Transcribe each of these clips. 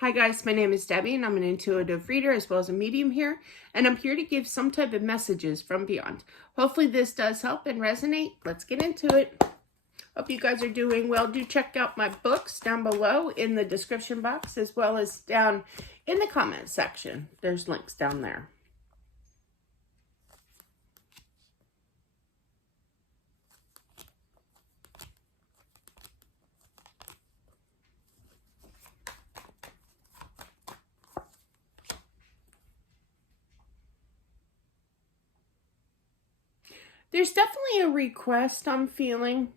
Hi guys, my name is Debbie and I'm an intuitive reader as well as a medium here, and I'm here to give some type of messages from beyond. Hopefully this does help and resonate. Let's get into it. Hope you guys are doing well. Do check out my books down below in the description box as well as down in the comment section. There's links down there. There's definitely a request I'm feeling.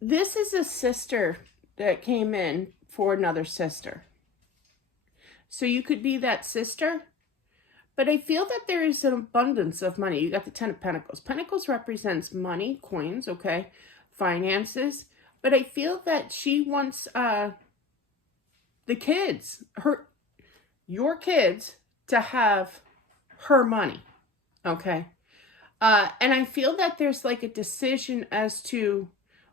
This is a sister that came in for another sister. So you could be that sister, but I feel that there is an abundance of money. You got the Ten of Pentacles. Pentacles represents money, coins, okay, finances. But I feel that she wants the kids, your kids, to have her money, okay? And I feel that there's like a decision as to,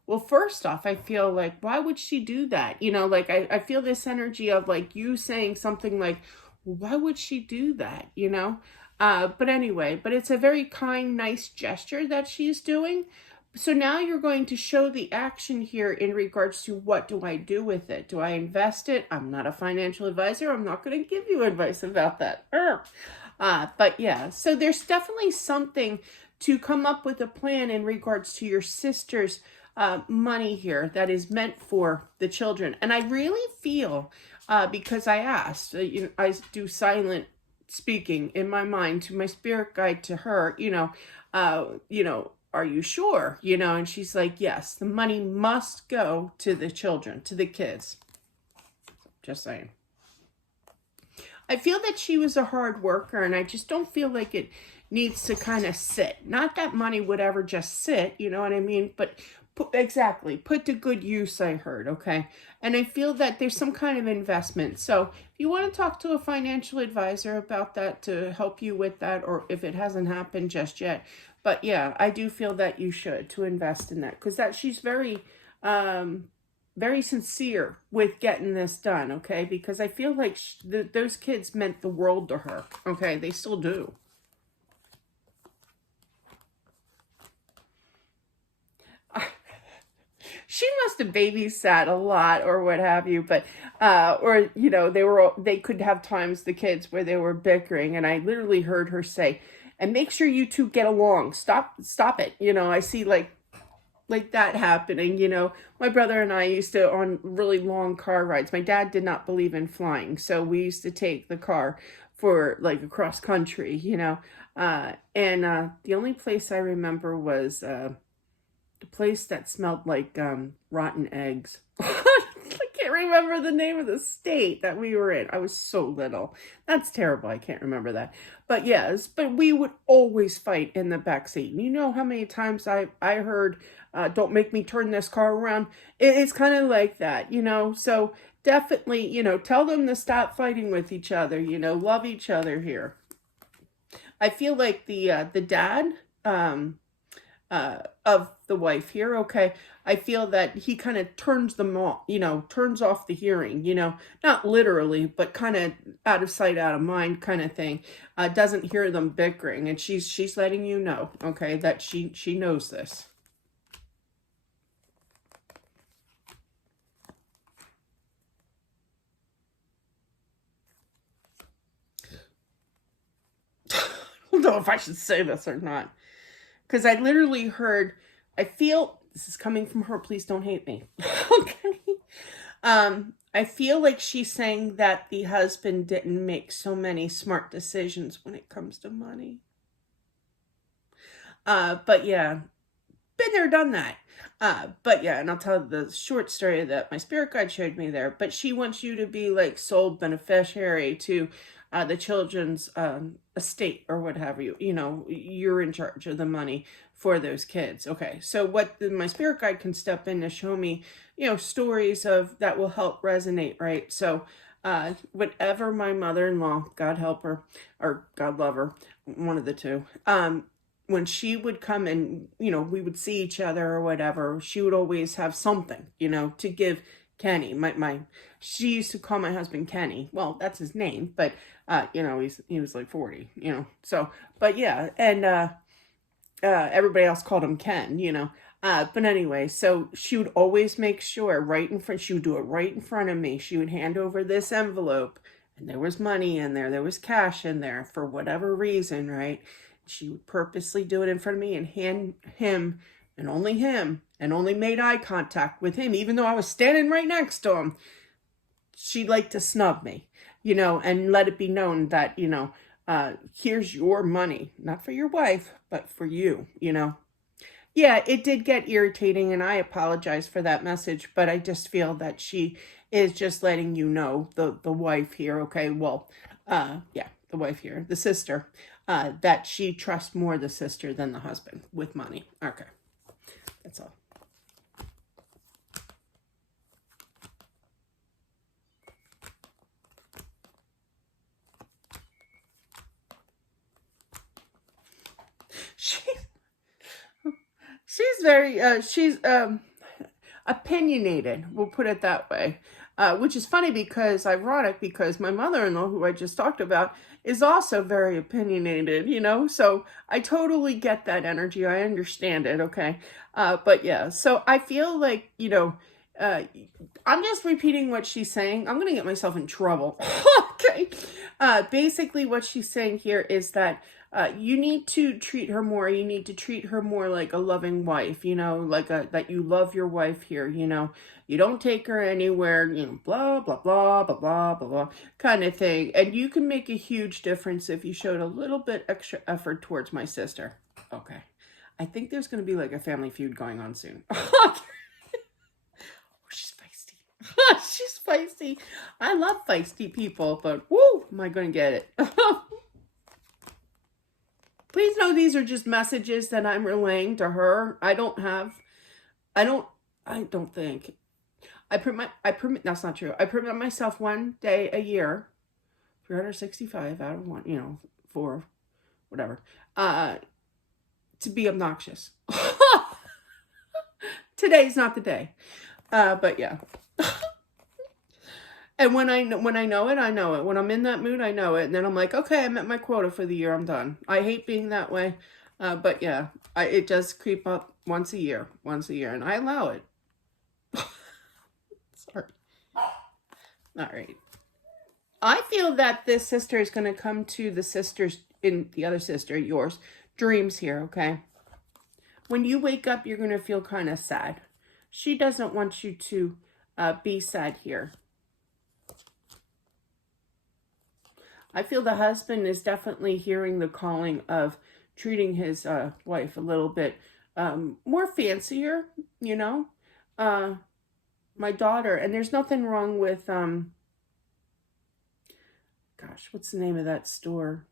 well, first off, I feel like, why would she do that? You know, like I feel this energy of like you saying something like, well, why would she do that? You know? But anyway, but it's a very kind, nice gesture that she's doing. So now you're going to show the action here in regards to what do I do with it? Do I invest it? I'm not a financial advisor. I'm not going to give you advice about that. But yeah, so there's definitely something to come up with a plan in regards to your sister's money here that is meant for the children. And I really feel, because I asked, I do silent speaking in my mind to my spirit guide to her, are you sure? And she's like, yes, the money must go to the children, to the kids. Just saying. I feel that she was a hard worker, and I just don't feel like it needs to kind of sit. Not that money would ever just sit, you know what I mean? But exactly, put to good use, I heard, okay? And I feel that there's some kind of investment. So if you want to talk to a financial advisor about that to help you with that, or if it hasn't happened just yet. But yeah, I do feel that you should, to invest in that, because she's very, very sincere with getting this done, okay? Because I feel like those kids meant the world to her, okay? They still do. She must have babysat a lot or what have you, but or they could have times, the kids, where they were bickering, and I literally heard her say, and make sure you two get along. Stop it. I see like that happening. My brother and I used to, on really long car rides, my dad did not believe in flying, so we used to take the car for like across country, and the only place I remember was the place that smelled like rotten eggs. I can't remember the name of the state that we were in. I was so little. That's terrible. I can't remember that. But yes, but we would always fight in the backseat. And you know how many times I heard, don't make me turn this car around. It's kind of like that, So definitely, tell them to stop fighting with each other, love each other here. I feel like the dad, of the wife here, okay, I feel that he kind of turns them off, turns off the hearing, not literally, but kind of out of sight, out of mind kind of thing. Doesn't hear them bickering, and she's letting you know, okay, that she knows this. I don't know if I should say this or not, because I literally heard, I feel, this is coming from her, please don't hate me. Okay. I feel like she's saying that the husband didn't make so many smart decisions when it comes to money. But yeah, been there, done that. But yeah, and I'll tell the short story that my spirit guide showed me there. But she wants you to be like sole beneficiary to the children's estate or what have you. You're in charge of the money for those kids. Okay, so what my spirit guide can step in to show me, stories of that will help resonate, right? So whatever my mother-in-law, God help her, or God love her, one of the two, when she would come and, we would see each other or whatever, she would always have something, to give Kenny. She used to call my husband Kenny. Well, that's his name, but, he was like 40, so, but yeah. And, everybody else called him Ken, but anyway, so she would always make sure she would do it right in front of me. She would hand over this envelope and there was money in there. There was cash in there for whatever reason, right? She would purposely do it in front of me and hand him and only made eye contact with him, even though I was standing right next to him. She'd like to snub me, and let it be known that, here's your money, not for your wife, but for you, Yeah, it did get irritating, and I apologize for that message, but I just feel that she is just letting the wife here, okay? Well, yeah, the wife here, the sister, that she trusts more the sister than the husband with money. Okay, that's all. She's very, opinionated, we'll put it that way. Which is funny ironic because my mother-in-law, who I just talked about, is also very opinionated, so I totally get that energy. I understand it, okay? But yeah, so I feel like, I'm just repeating what she's saying. I'm going to get myself in trouble. Okay. Basically what she's saying here is that you need to treat her more. You need to treat her more like a loving wife, that you love your wife here, you don't take her anywhere, blah, blah, blah, blah, blah, blah, blah, kind of thing. And you can make a huge difference if you showed a little bit extra effort towards my sister. Okay. I think there's going to be like a family feud going on soon. She's feisty. She's feisty. I love feisty people, but whoo, am I going to get it? Please know these are just messages that I'm relaying to her. I don't think. That's not true. I permit myself one day a year, 365 out of one, 4, whatever, to be obnoxious. Today's not the day. But yeah. And when I know it, I know it. When I'm in that mood, I know it. And then I'm like, okay, I met my quota for the year. I'm done. I hate being that way. But yeah, it does creep up once a year, and I allow it. Sorry. All right. I feel that this sister is going to come to the other sister, yours, dreams here, okay? When you wake up, you're going to feel kind of sad. She doesn't want you to be sad here. I feel the husband is definitely hearing the calling of treating his wife a little bit more fancier, my daughter, and there's nothing wrong with, gosh, what's the name of that store?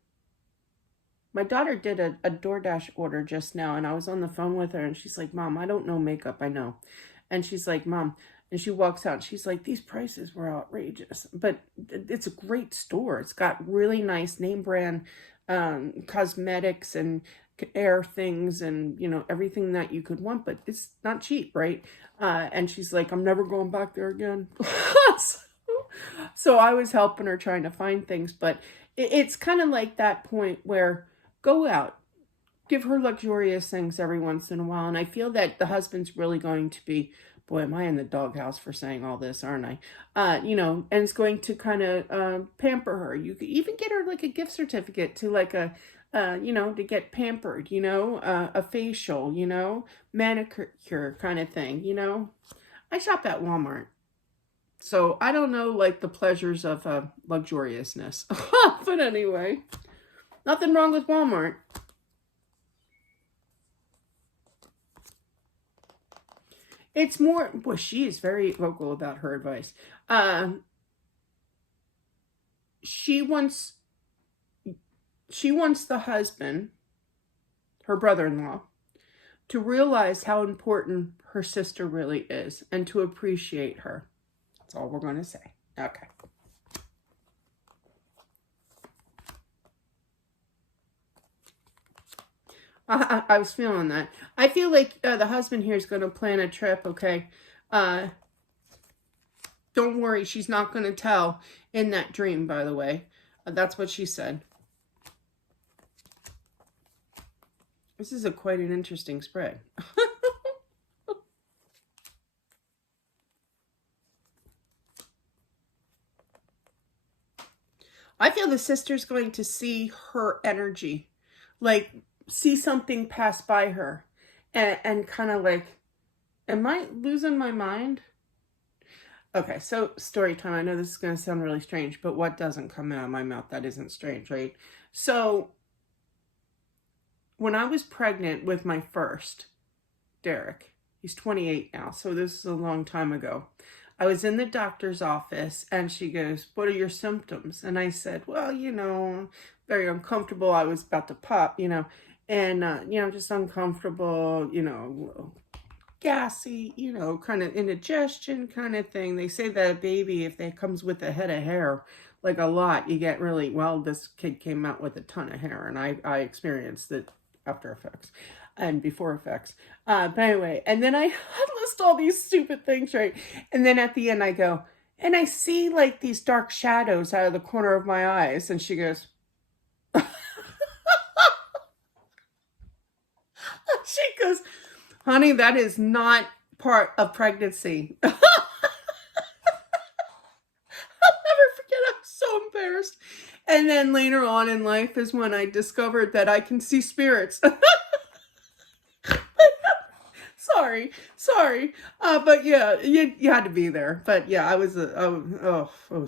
My daughter did a DoorDash order just now, and I was on the phone with her, and she's like, Mom, I don't know makeup, I know. And she's like, Mom, and she walks out, and she's like, these prices were outrageous. But it's a great store. It's got really nice name brand cosmetics and air things and, everything that you could want, but it's not cheap, right? And she's like, I'm never going back there again. So I was helping her trying to find things, but it's kind of like that point where go out, give her luxurious things every once in a while. And I feel that the husband's really going to be, boy, am I in the doghouse for saying all this, aren't I? And it's going to kind of pamper her. You could even get her like a gift certificate to like to get pampered, a facial, manicure kind of thing, I shop at Walmart. So I don't know like the pleasures of luxuriousness. But anyway, nothing wrong with Walmart. It's more, well, she is very vocal about her advice. She wants the husband, her brother-in-law, to realize how important her sister really is and to appreciate her. That's all we're going to say. Okay. I was feeling that. I feel like the husband here is going to plan a trip, okay? Don't worry, she's not going to tell in that dream, by the way. That's what she said. This is quite an interesting spread. I feel the sister's going to see her energy, like see something pass by her and kind of like, am I losing my mind? Okay, so story time. I know this is going to sound really strange, but what doesn't come out of my mouth that isn't strange, right? So when I was pregnant with my first, Derek, he's 28 now, so this is a long time ago. I was in the doctor's office and she goes, "What are your symptoms?" And I said, "Well, very uncomfortable. I was about to pop, and, just uncomfortable, gassy, kind of indigestion kind of thing." They say that a baby, if they comes with a head of hair, like a lot, you get really, well, this kid came out with a ton of hair, and I experienced the after effects and before effects. But anyway, and then I list all these stupid things, right? And then at the end I go, and I see like these dark shadows out of the corner of my eyes. And she goes, she goes, "Honey, that is not part of pregnancy." I'll never forget, I'm so embarrassed. And then later on in life is when I discovered that I can see spirits. Sorry. But yeah, you had to be there. But yeah, it was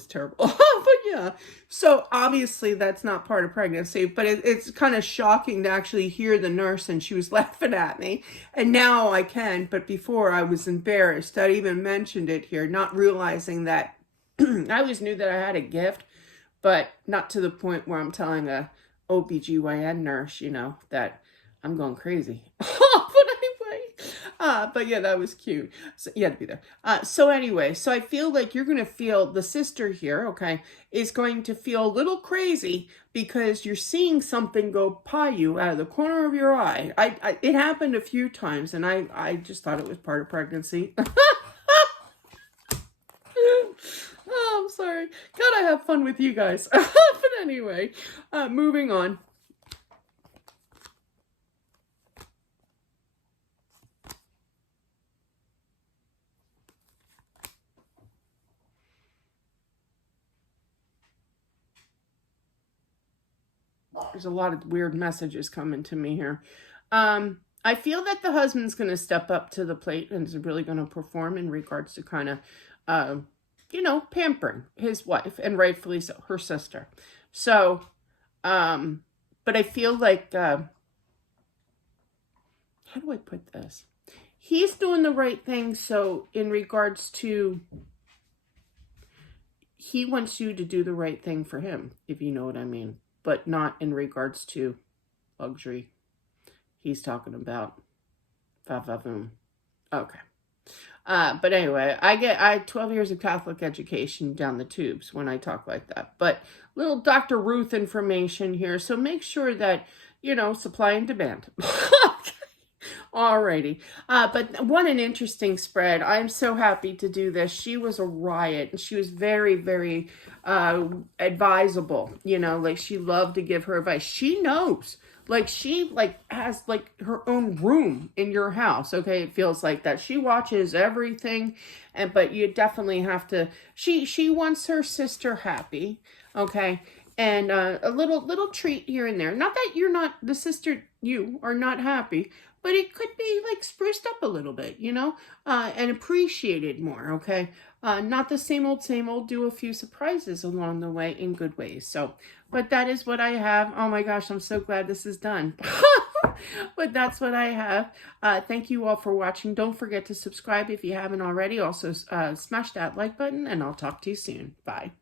terrible. But yeah, so obviously that's not part of pregnancy, but it's kind of shocking to actually hear the nurse, and she was laughing at me. And now I can, but before I was embarrassed. I even mentioned it here, not realizing that I always knew that I had a gift, but not to the point where I'm telling a OBGYN nurse, that I'm going crazy. But yeah, that was cute. So you had to be there. So anyway, so I feel like you're going to feel the sister here, okay, is going to feel a little crazy because you're seeing something go by you out of the corner of your eye. It happened a few times, and I just thought it was part of pregnancy. Oh, I'm sorry. Gotta have fun with you guys. But anyway, moving on. There's a lot of weird messages coming to me here. I feel that the husband's going to step up to the plate and is really going to perform in regards to kind of, pampering his wife, and rightfully so, her sister. So, but I feel like, how do I put this? He's doing the right thing. So in regards to, he wants you to do the right thing for him, if you know what I mean. But not in regards to luxury. He's talking about va-va-voom. Okay. But anyway, I 12 years of Catholic education down the tubes when I talk like that. But little Dr. Ruth information here. So make sure that, supply and demand. Alrighty. But what an interesting spread. I'm so happy to do this. She was a riot, and she was very, very advisable. Like she loved to give her advice. She knows. Like she has her own room in your house. Okay, it feels like that. She watches everything, but you definitely have to. She wants her sister happy. Okay. And a little treat here and there. Not that the sister, you are not happy, but it could be spruced up a little bit, and appreciated more, okay? Not the same old, do a few surprises along the way in good ways. So, but that is what I have. Oh my gosh, I'm so glad this is done. But that's what I have. Thank you all for watching. Don't forget to subscribe if you haven't already. Also, smash that like button, and I'll talk to you soon. Bye.